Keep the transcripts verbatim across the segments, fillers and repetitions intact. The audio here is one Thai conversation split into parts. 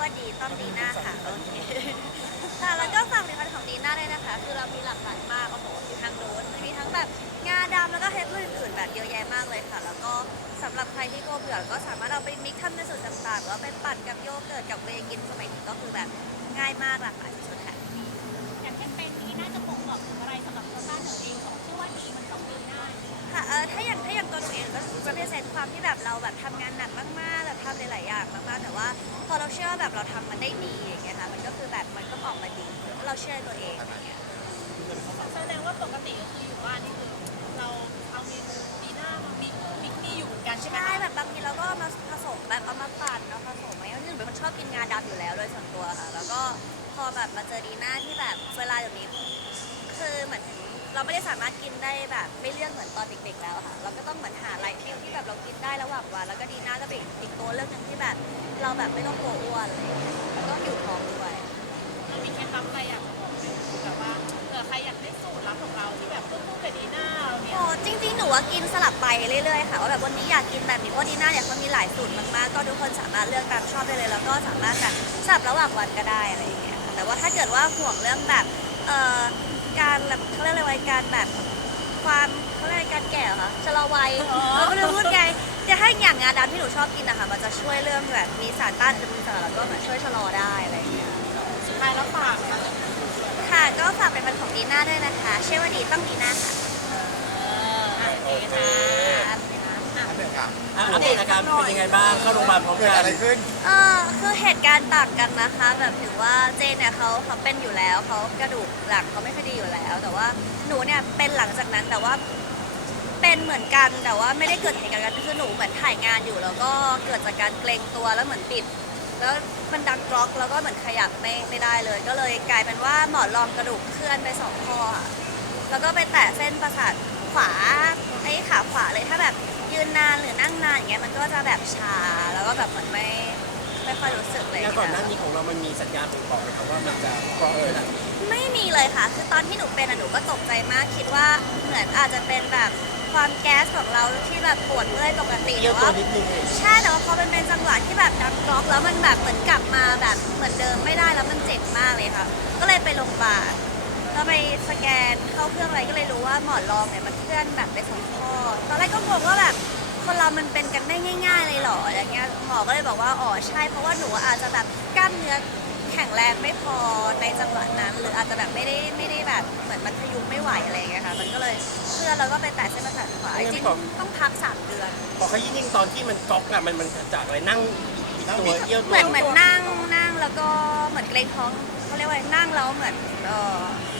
ว่าดีต้องดีหน้าค่ะโอเคค่ะแล้วก็ฝากผลิตภัณฑ์ของดีหน้าด้วยนะคะคือเรามีหลากหลายมากโอ้โหมีทั้งโน้ตมีทั้งแบบงาดำแล้วก็เฮดอื่นๆแบบเยอะแยะมากเลยค่ะแล้วก็สำหรับใครที่กลัวเบื่อก็สามารถเอาไปมิกซ์ทำในสูตรต่างๆหรือว่าไปปั่นกับโยเกิร์ตกับเวย์กินสมัยนี้ก็คือแบบง่ายมากหลากหลายสุดๆค่ะอย่างแคมเปญนี้น่าจะบ่งบอกถึงอะไรสำหรับตัวต้าเหนือเองของชื่อว่าดีมันต้องดีหน้าค่ะเออถ้าอย่างถ้าอย่างตัวหนูเองก็จะเป็นเซนความที่แบบเราแบบทำงานหนักมากๆแบบทำหลายๆอย่างมากๆแต่ว่าพอเราเชื่อว่าแบบเราทำมันได้ดีอย่างเงี้ยค่ะมันก็คือแบบมันก็ออกมาดีเราเชื่อตัวเองอย่างเงี้ยแสดงว่าปกติก็คืออยู่บ้านนี่คือเราเอาเมนูดีหน้ามามิกมิกนี่อยู่เหมือนกันใช่ไหมใช่แบบบางทีเราก็เอามาผสมแบบเอามาปั่นเอาผสมอะไรที่หนูเป็นคนชอบกินงาดำอยู่แล้วโดยส่วนตัวค่ะแล้วก็พอแบบมาเจอดีน่าที่แบบเวลาเดี๋ยวนี้คือเหมือนเราไม่ได้สามารถกินได้แบบไม่เลือกเหมือนตอนเด็กๆแล้วค่ะเราก็ต้องเหมือนหาไลฟ์ฟิลที่แบบเรากินได้ระหว่างวันแล้วก็ดีน่าก็เป็นอีกตัวเลือกหนึงที่แบบเราแบบไม่ต้องกลัวอ้วนเลยแล้วก็อยู่ท้องด้วยเรามีเคล็ดลับอะไรอยากจะบอกไหมแบบว่าเผื่อใครอยากได้สูตรลับของเราที่แบบคู่กับดีหน้าเราเนี่ยโอ้จริงๆหนูว่ากินสลับไปเรื่อยๆค่ะว่าแบบวันนี้อยากกินแบบนี้เพราะดีน่าเนี่ยเขามีหลายสูตรมากๆก็ทุกคนสามารถเลือกตามชอบได้เลยแล้วก็สามารถแบบสลับระหว่างวันก็ได้อะไรอย่างเงี้ยค่ะแต่ว่าถ้าเกิดว่าห่วงเรื่องแบบเอ่อการแบบเขาเรียกอะไรวัยการแบบความเขาเรียกอะไรการแก่เหรอคะชะลอวัยเราไม่รู้พูดไงจะให้อย่างงาดำที่หนูชอบกินนะคะมันจะช่วยเรื่องแบบมีสารต้านอนุมูลอิสระแล้วก็เหมือนช่วยชะลอได้อะไรอย่างเงี้ยสุดท้ายแล้วฝากค่ะค่ะก็ฝากเป็นวันของดีน่าด้วยนะคะเชื่อว่าดีต้องดีน่าค่ะโอเคค่ะอันหนึ่งครับอ่ะอัปเดตอาการเป็นยังไงบ้างเข้าโรงพยาบาลพร้อมเกิดกันอะไรขึ้นเออคือเหตุการณ์ต่างกันนะคะแบบถือว่าเจนเนี่ยเขาเขาเป็นอยู่แล้วเขากระดูกหลังเขาไม่ค่อยดีอยู่แล้ว แต่ว่าหนูเนี่ยเป็นหลังจากนั้นแต่ว่าเป็นเหมือนกันแต่ว่าไม่ได้เกิดเหตุการณ์กันคือหนูเหมือนถ่ายงานอยู่แล้วก็เกิดจากการเกรงตัวแล้วเหมือนปิด แล้วมันดังกรอกแล้วก็เหมือนขยับไม่ไม่ได้เลย ก็เลยกลายเป็นว่าหมอนรองกระดูกเคลื่อนไปสองข้อค่ะแล้วก็ไปแตะเส้นประสาทขวาไอ้ขาขวาเลยถ้าแบบยืนนานหรือนั่งนานอย่างเงี้ยมันก็จะแบบชาแล้วก็แบบเหมือนไม่ไม่ค่อยรู้สึกเลยแล้วก่อนหน้านี้ของเรามันมีสัญญาณบ่งบอกไหมครับว่ามันจะเกาะเออขนาดนี้ไม่มีเลยค่ะ คือตอนที่หนูเป็นอะหนูก็ตกใจมากคิดว่าเหมือนอาจจะเป็นแบบความแก๊สของเราที่แบบปวดเมื่อยปกติเยี่ยวแต่ตัวว่านิดนึงเองใช่แต่ว่าพอเป็นเป็นจังหวะที่แบบดังกรอกแล้วมันแบบเหมือนกลับมาแบบเหมือนเดิมไม่ได้แล้วมันเจ็บมากเลยค่ะ ก็เลยไปโรงพยาบาลแล้วไปสแกนเข้าเครื่องอะไรก็เลยรู้ว่าหมอนรองเนี่ยมันเคลื่อนแบบไปสองข้อตอนแรกก็งงว่าแบบคนเรามันเป็นกันได้ง่าย ๆ เลยเหรออย่างเงี้ยหมอก็เลยบอกว่าอ๋อใช่เพราะว่าหนูอาจจะแบบกล้ามเนื้อแข็งแรงไม่พอในจังหวะนั้น หรืออาจจะแบบไม่ได้ไม่ได้แบบเหมือนมันพยุงไม่ไหวอะไรอย่างเงี้ยค่ะมันก็เลยเคลื่อนแล้วก็ไปแตะเส้นประสาทขวาจริงๆต้องพักสามเดือนพอเขายิ่งตอนที่มันก๊อกอะมันมันจากอะไรนั่งบิดตัวเยี่ยวตัวเหมือนเหมือนนั่งนั่งแล้วก็เหมือนเกรงท้องเขาเรียกว่านั่งแล้วเหมือนเออ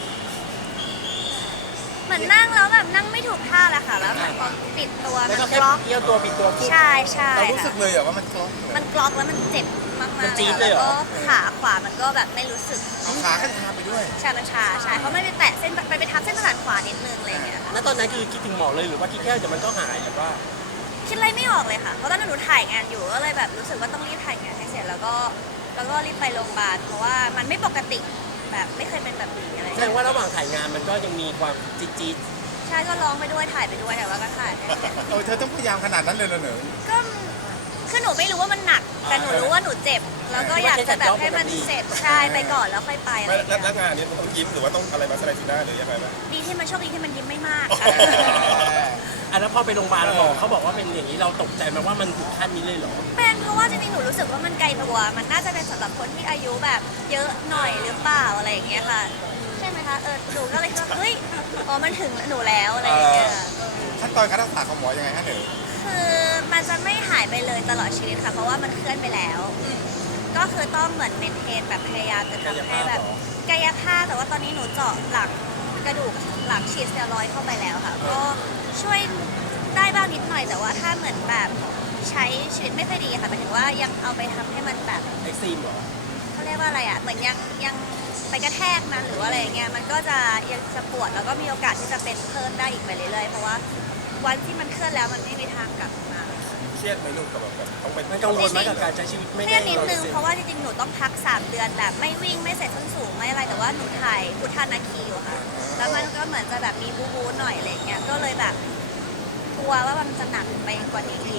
เหมือนนั่งแล้วแบบนั่งไม่ถูกท่าแหละค่ะแล้วเหมือนพอปิดตัวแล้วมัก็นแค่กล็อกเยี่ยวตัวปิดตัวปุ๊บใช่ใช่เรารู้สึค่ะกเลยเหรอว่ามันคล้องมันกล็อกแล้วมันเจ็บมากๆมันจี๊ดเลยเหรอแล้วก็ขาขวามันก็แบบไม่รู้สึกเอาขาขึ้นทาไปด้วยชามันชาใช่เพราะไม่ไปแตะเส้นไปไปทับเส้นประสาทขวานิดนึงอะไรอย่างเงี้ยค่ะแล้วตอนนั้นคือคิดถึงหมอเลยหรือว่าคิดแค่เดี๋ยวมันก็หายหรือว่าคิดอะไรไม่ออกเลยค่ะเพราะตอนนั้นหนูถ่ายงานอยู่ก็เลยแบบรู้สึกว่าต้องรีบถ่ายงานให้เสร็จแล้วก็แล้วก็รีบไปโรงพยาบาลเพราะว่ามันไม่ปกติแบบไม่เคยเป็นแบบนี้อะไรอย่างแสเงี้ดยงว่าระหว่างถ่ายงานมันก็ยังมีความจี๊ดจี๊ดใช่ก็ร้องไปด้วยถ่ายไปด้วยแต่ว่าก็ถ่ายเออเธอต้องพยายามขนาดนั้นเลยเหรอเหนอก็คือหนูไม่รู้ว่ามันหนัก แต่หนูรู้ว่าหนูเจ็บ แล้วก็อยากจะแบบให้มันเสร็จใช่ไปก่อนแล้วค่อยไปอะไรไม่อย่างแล้วเงี้แล้วยงานนี้มันต้องยิ้มหรือว่าต้องอะไรมาแสดงสีหน้าหรือยังไงบ้างดีที่มันโชคดีที่มันยิ้มไม่มากค่ะอ่ะแล้วพอไปโรงพยาบาลหมอเขาบอกว่าเป็นอย่างนี้เราตกใจไหมว่ามันถึงขั้นนี้เลยเหรอเป็นเพราะว่าจริงๆหนูรู้สึกว่ามันไกลตัวมันน่าจะเป็นสำหรับคนที่อายุแบบเยอะหน่อยหรือเปล่าอะไรอย่างเงี้ยค่ะใช่ไหมคะเออหนูก็เลยคิดว่าเฮ้ยอ๋อมันถึงหนูแล้วอะไรอย่างเงี้ยขั้นตอนการรักษาของหมอยังไงฮะเหนอคือมันจะไม่หายไปเลยตลอดชีวิตค่ะ เพราะว่ามันเคลื่อนไปแล้ว ก็คือต้องเหมือนเมนเทนแบบพยายามจะทำให้แบบกายภาพแต่ว่าตอนนี้หนูเจาะหลังกระดูกหลังฉีดสเตียรอยด์เข้าไปแล้วค่ะ ก็ช่วยได้บ้างนิดหน่อยแต่ว่าถ้าเหมือนแบบใช้ชีวิตไม่ค่อยดีค่ะหมายถึงว่ายังเอาไปทำให้มันแบบเอ็กซีมเหรอเขาเรียกว่าอะไรอ่ะเหมือนยังยังไปกระแทกมันหรือว่าอะไรอย่างเงี้ยมันก็จะยังจะปวดแล้วก็มีโอกาสที่จะเป็นเพิ่มได้อีกไปเรื่อยๆเพราะว่าวันที่มันเคลื่อนแล้วมันไม่มีทางกลับมาเครียดไหมลูกกับแบบแบบต้องไปมันกังวลไหมกับการใช้ชีวิตไม่เครีได้ยดนิดนึง 100% เพราะว่าจริงๆ หนูต้องพัก สาม เดือนแบบไม่วิ่งไม่ใส่ส้นสูงไม่อะไรแต่ว่าหนูถ่ายพุทธานาคีอยู่ค่ะ แล้วมันก็เหมือนจะแบบมีบูบูหน่อยอะไรอย่างเงี้ยก็เลยแบบกลัวว่ามันจะหนักไปกว่านี้อีก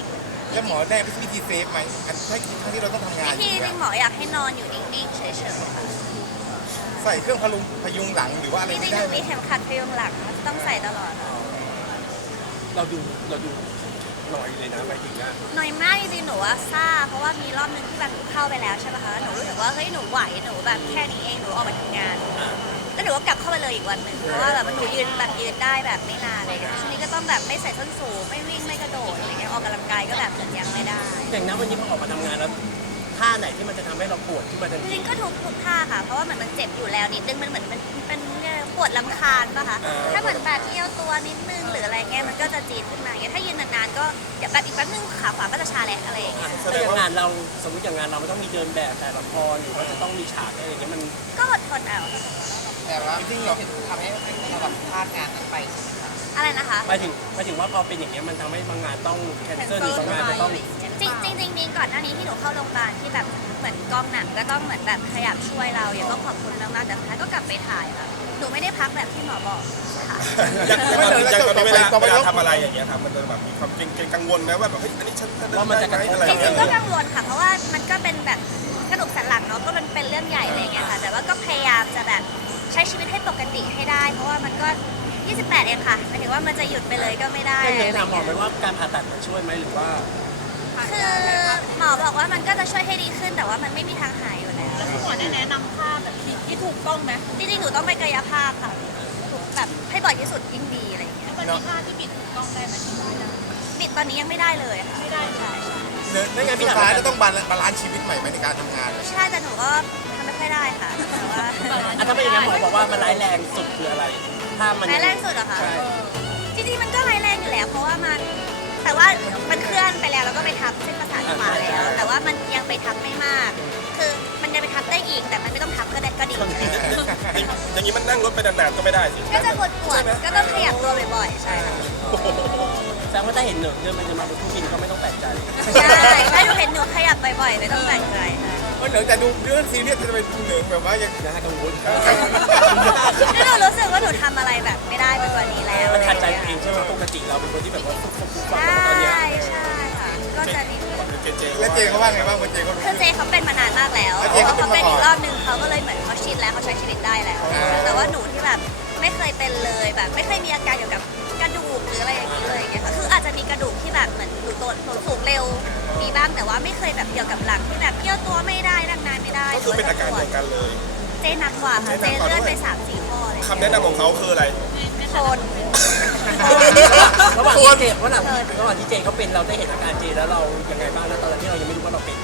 แล้วหมอได้วิธีเซฟไหมอันใช่ครั้งที่เราต้องทำงานที่อยู่จริอะงหมออยากให้นอนอยู่นิ่งๆเฉยๆค่ะใส่เครื่องพลุงพยุงหลังหรือว่าอะไรจริไม่งๆหได้นูไหมมีเข็มขัดพยุงหลังต้องใส่ตลอดค่ะเราดูเราดูหน่อยเลยนะหมายถึงว่าหน่อยมากจริงๆหนูว่าซ่าเพราะว่ามีรอบนึงที่แบบหนูเข้าไปแล้วใช่ปะคะหนูรู้สึกว่าเฮ้ยหนูไหวหนูแบบแค่นี้เองหนูออกมาทำงานแล้วหนูก็กลับเข้าไปเลยอีกวันหนึ่งเพราะว่าแบบหนูยืนแบบยืนได้แบบไม่นานเลยช่วงนี้ก็ต้องแบบไม่ใส่ส้นสูงไม่วิ่งไม่กระโดดอะไรเงี้ยออกกำลังกายก็แบบเหมือนยังไม่ได้อย่างนั้นวันนี้พอออกมาทำงานแล้วท่าไหนที่มันจะทำให้เราปวดขึ้นมาทันจทีริงๆก็ทุกทุกท่าค่ะเพราะว่าเหมือนมันเจ็บอยู่แล้วนิดนึงมันเหมือนมันเป็นปวดลำคาญปะคะถ้าเหมือนแบบเอี้ยวตัวนิดนึงหรืออะไรเงี้ยมันก็จะจี๊ดขึ้นมาอย่างเงี้ยถ้ายืนนานๆก็เดี๋ยวแบบอีกแป๊บนึงขาขวาก็จะชาแหละอะไรอย่างเงี้ยแสถ้าดอง ย่างว่างานเราสมมติอย่างงานเรามันต้องมีเดินแบบถ่ายละครหรือว่าจะต้องมีฉากอะไรอย่างเงี้ยมันก็อดทนเอาแต่ว่าจริงเราทำให้เราแบบพลาดงานนั้นไปใช่ไหมคะอะไรนะคะหมายถึงหมายถึงว่าพอเป็นอย่างเงี้ยมันทำให้บางงานต้องแคนเซิลหรือบางงานจะต้องจริงจริงจริงๆมีก่อนหน้านี้ที่หนูเข้าโรงพยาบาลที่แบบเหมือนกองหนังก็ต้องเหมือนแบบขยับช่วยเราอย่างก็ขอบคุณมากๆแต่สุดท้ายก็กลับไปถ่ายค่ะหนูไม่ได้พักแบบที่หมอบอกค่ะอย่างอย่างตอนนี้เวลาเวลาทำอะไรอย่างเงี้ยครับมันจะแบบมีความเกรงเกรงกังวลไหมว่าแบบเฮ้ยอันนี้ฉันว่ามันจะกระทบอะไรจอย่างริเงี้งยๆก็กังวลค่ะ เพราะว่ามันก็เป็นแบบกระดูกสันหลังเนาะก็มันเป็นเรื่องใหญ่อะไรเงี้ยค่ะ แต่ว่าก็พยายามจะแบบใช้ชีวิตให้ปกติให้ได้ เพราะว่ามันก็ ยี่สิบแปด เองค่ะหมายถึงว่ามันจะหยุดไปเลยก็ไม่ได้เคยอะไรถามหมอเงี้ยไหมว่าการผ่าตัดมันช่วยไหมหรือว่าคือหมอบอกว่ามันก็จะช่วยให้ดีขึ้นแต่ว่ามันไม่มีทางหายอยู่แล้วแล้วคุณหมอได้แนะนำท่าแบบที่ที่ถูกต้องไหมจริงๆหนูต้องไปกายภาพค่ะแบบให้บ่อยที่สุดยิ่งดีอะไรเงี้ยแล้ววันนี้ท่าที่บิดถูกต้องได้ไหมที่ได้นะบิดตอนนี้ยังไม่ได้เลยค่ะไม่ได้ใช่ใช่เนอะไม่งั้นสุดท้ายจะต้องบาลานซ์บาลานซ์ชีวิตใหม่ไหมในการทำงานใช่แต่หนูก็ทำไม่ค่อยได้ค่ะแต่ว่าอ่ะถ้าเป็นอย่างนั้นหมอบอกว่ามันร้ายแรงสุดคืออะไร ถ้ามันร้ายแรงสุดเหรอคะใช่จริงๆมันก็ร้ายแรงอยู่แล้ว เพราะว่ามันแต่ว่ามันเคลื่อนไปแล้วแล้วก็ไปทับเส้นประสาทขวาแล้ว แต่ว่ามันยังไปทับไม่มาก คือมันยังไปทับได้อีก แต่มันไม่ต้องทับก็ได้ก็ดีอะไรอย่างเงี้ยอย่างนี้มันนั่งรถไปนานๆก็ไม่ได้สิก็จะปวดปวดๆก็ต้องขยับตัวบ่อยๆใช่ค่ะแสดงว่าถ้าเห็นเหนิงเดินมันจะมาบนเครื่องบินก็ไม่ต้องแปลกใจใช่ถ้าหนูเห็นหนูขยับบ่อยๆไม่ต้องแปลกใจค่ะเออเหนือแต่ดูเรื่องซีเรียสจะไปดูเหนือแบบว่ายังน่ากังวลแล้วหนูรู้สึกว่าหนูทำอะไรแบบไม่ได้ไปกว่านี้แล้วมันขัดใจตัวเองใช่ไหมปกติเราเป็นคนที่แบบว่าฟุบฟุบฟุบใชฟังแต่ว่าตอนเนี้ย่ใช่ค่ะก็จะนิดนึงเจเจแล้วเจเขาว่าไงบ้างเจเขารู้คือเจเขาเป็นมานานมากแล้วแล้วพเจอเขาเป็เขานมาเป็นก่อนอีกรอบหนึ่งเขาก็เลยเหมือนเขาชินแล้วเขาใช้ชีวิตได้แล้วอ่าแต่ว่าหนูที่แบบไม่เคยเป็นเลยแบบไม่เคยมีอาการเกี่ยวกับกระดูกหรืออะไรอย่างนี้เลยอย่างเงี้ยค่ะคืออาจจะมีกระดูกที่แบบเหมือนหนูโตหนูสูงเร็วมีบ้างแต่ว่าไม่เคยแบบเกี่ยวกับหลังที่แบบเอี้ยวตัวไม่ได้นั่งนานไม่ได้ก็คือเป็นอาการเดียวกันเลยเจหนักกว่าค่ะเจเลื่อนไปสามสี่ข้อเลยคำแนะนำของเขาคืออะไรโคนระหว่างที่เจระหว่างระหว่างที่เจเขาเป็นเราได้เห็นอาการเจแล้วเรายังไงบ้างแล้วตอนนั้นที่เรายังไม่รู้ว่าเราเป็น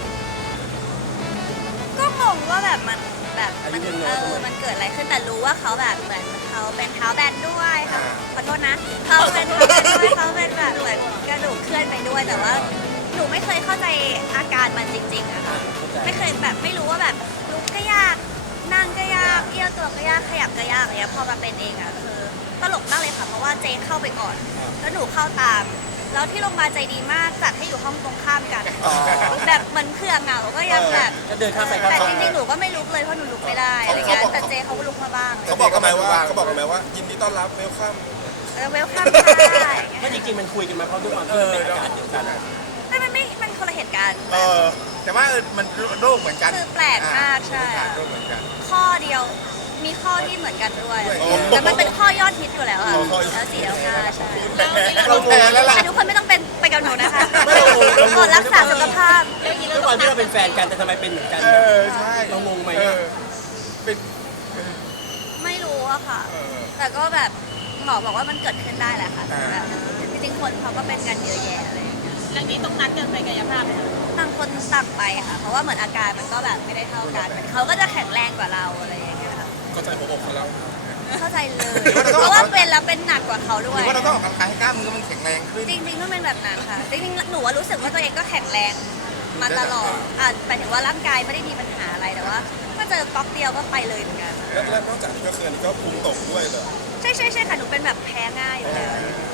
ก็งงว่าแบบมันแบบมันอายุยังน้เออยอมันเกิดอะไรขึ้นแต่รู้ว่าเขาแบบเหมือนเขาเป็นเท้าแบนด้วยค่ะขอโทษนะเขาเป็นเท้าแบนด้วยเขาเป็นแบบเหมือนกระดูกเคลื่อนไปด้วยแต่ว่า หนูไม่เคยเข้าใจอาการมันจริงๆอะค่ะไม่เคยแบบไม่รู้ว่าแบบลุกก็ยากนั่งก็ยากเอี้ยวตัวก็ยากขยับก็ยากอะไรเงี้ยพอมาเป็นเองอะคือตลกมากเลยค่ะเพราะว่าเจเข้าไปก่อน แล้วหนูเข้าตาม แล้วที่โรงพยาบาลใจดีมากจัดให้อยู่ห้องตรงข้ามกัน แบบเหมันเพื่อเหงาก็ยังแบบก็เดินข้ามไปข้ามแต่มาจริงๆหนูก็ไม่ลุกเลยเพราะหนูลุกไม่ได้อะไรเงี้ยแต่เจเขาก็ลุกมาบ้างเขาบอกกันไหมว่าเขาบอกกันไหมว่า ยินดีต้อนรับเวลคัมเออเวลคัมค่ะถ้าจริงๆมันคุยกันมาเพราะด้วยความที่มันเป็นอาการเดียวกันแต่มันไม่มันคนละเหตุการณ์เออแต่ว่าเออมันโรคเหมือนกันคือแปลกมากใช่โรคเหมือนกันข้อเดียวมีข้อที่เหมือนกันด้วยด้วยแต่มันเป็นข้อยอดฮิตอยู่แล้วอะแล้วสี่แล้วห้าใช่เราแพ้แล้วล่ะแต่ทุกคนไม่ต้องเป็นไปกับหนูนะคะไม่เรางงเรางงกดรักษาสุขภาพด้วยความที่เราเป็นแฟนกันแต่ทำไมเป็นเหมือนกันเออใช่เรางงไหมเออะอเป็นไม่รู้อะค่ะเออแต่ก็แบบหมอบอกว่ามันเกิดขึ้นได้แหละค่ะอ่าแบบจริงๆคนเขาก็เป็นกันเยอะแยะอะไรอย่างเงี้ยเรื่องนี้ต้องนัดกันไปกายภาพไหมคะต่างคนต่างไปค่ะ เพราะว่าเหมือนอาการมันก็แบบไม่ได้เท่ากันเหมือนเขาก็จะแข็งแรงกว่าเราอะไรอย่างเงี้ยค่ะเข้าใจหัวอกเขาแล้วเข้าใจเลย เพราะว่าเป็นแล้วเป็นหนักกว่าเขาด้หวรืยอว่าเราต้องออกกำลังกายให้กล้ามเนื้อมันแข็งแรงขึ้นจริงๆต้องเป็นแบบนั้นค่ะ จริงๆหนูว่ารู้สึกว่าตัวเองก็แข็งแรงมาตลอดอ่ะหมายถึงว่าร่างกายไม่ได้มีปัญหาอะไรแต่ว่าก็เจอก๊อกเดียวก็ไปเลยเหมือนกันแล้วแล้วนอกจากนี้ก็คืออันนี้ก็ภูมิตกด้วยเหรอใช่ใช่ใช่ค่ะหนูเป็นแบบแพ้ง่ายอยู่แล้ว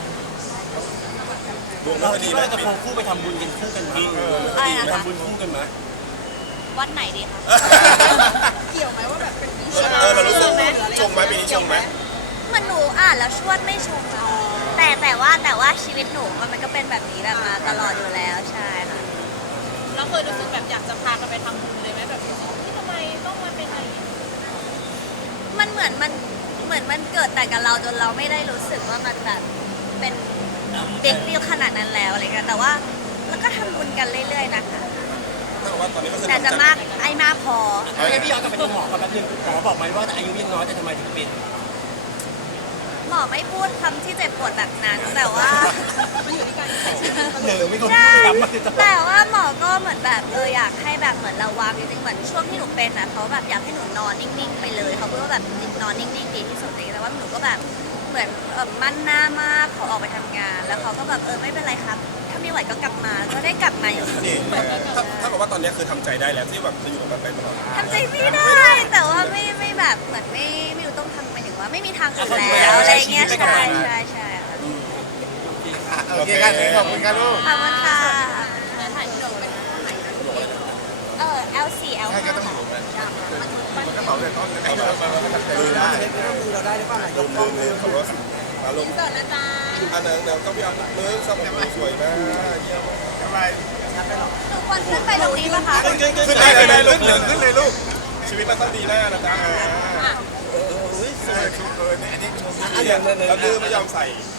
ดวงไม่เราค่อยคิดีดไหมว่าเราจะควงคู่ไปทำบุญกันคู่กันไหมอะไรนะคะทำบุญคู่กันไหมวัดไหนดีคะเกี่ยวไหมว่าแบบเป็นปีเออเรารู้สึกชงไหมปีนี้ชงไหมเหมือนหนูอ่ะานแล้วชวดไม่ชงเราแต่แต่ว่าแต่ว่าชีวิตหนูมันมันก็เป็นแบบนี้แบบมาตลอดอยู่แล้วใช่ค่ะเราเคยรู้สึกแบบอยากจะพากันไปทำบุญเลยไหมแบบที่ทำไมต้องมาเป็นอะไรอย่างนี้มันเหมือนมันเหมือนมันเกิดแต่กับเราจนเราไม่ได้รู้สึกว่ามันแบบเป็นบิ๊กดีลขนาดนั้นแล้วอะไรเงี้ยแต่ว่าแล้วก็ทำบุญกันเรื่อยๆนะคะถ้ากับว่าตอนนี้ก็คือแต่ทำจะจากมากไอ้มากพอเอางั้นพี่ย้อนกลับไปดูหมอก่อนแป๊บนึงหมอบอกไหมว่าอายุยังน้อยแต่ทำไมถึงเป็นหมอไม่พูดคำที่เจ็บปวดแบบนั้น แต่ว่ามันอยู่ที่การใช้ชีวิตเหนือไม่ก็ใช่ย้ำมาคือจะแต่ว่าหมอก็เหมือนแบบเอออยากให้แบบเหมือนระวังจริงๆเหมือนช่วงที่หนูเป็นอ่ะเขาแบบอยากให้หนูนอนนิ่งๆไปเลยเขาพูดว่าแบบนอนนิ่งๆดีที่สุดเลยแต่ว่าหนูก็แบบเหมือนเออมั่นหน้ามากขอออกไปทำงาน แล้วเขาก็แบบเออไม่เป็นไรครับ ถ้าไม่ไหวก็กลับมาก็ได้กลับมาอยู่นี่ถ้าถ้ากับว่าตอนนี้คือทำใจได้แล้วที่แบบจะอยู่กับมันไปตลอดทำใจไม่ได้ แต่ว่าไม่ไม่แบบเหมือนไม่ไม่รู้ต้องทำหมายถึงว่าไม่มีทางอื่นแล้วอะไรเงี้ยใช่ใช่ใช่ค่ะโอเคกันขอบคุณกันลูกขอบคุณค่ะแต่ถ่ายที่เราเป็นห้องไหนนะเออ แอล สี่ แอลให้ห้าก็ต้องอยู่นะมันก็เผาเลยต้นเลยมันก็เจอได้เราได้หรือเปล่าลืมลืมลืมขับรถอารมณ์เกิดนะจ๊ะอันนั้นเดี๋ยวต้องพี่เอามือสมองสวยมากเยี่ยมทำไมหนูควรขึ้นไปตรงนี้ปะคะขึ้นขึ้นขึ้นขึ้นได้เลยลูกหนึ่งขึ้นเลยลูกชีวิตมันต้องดีแน่นะจ๊ะเออเออเนี่ยอันนี้ชมแล้วดื้อไม่ยอมใส่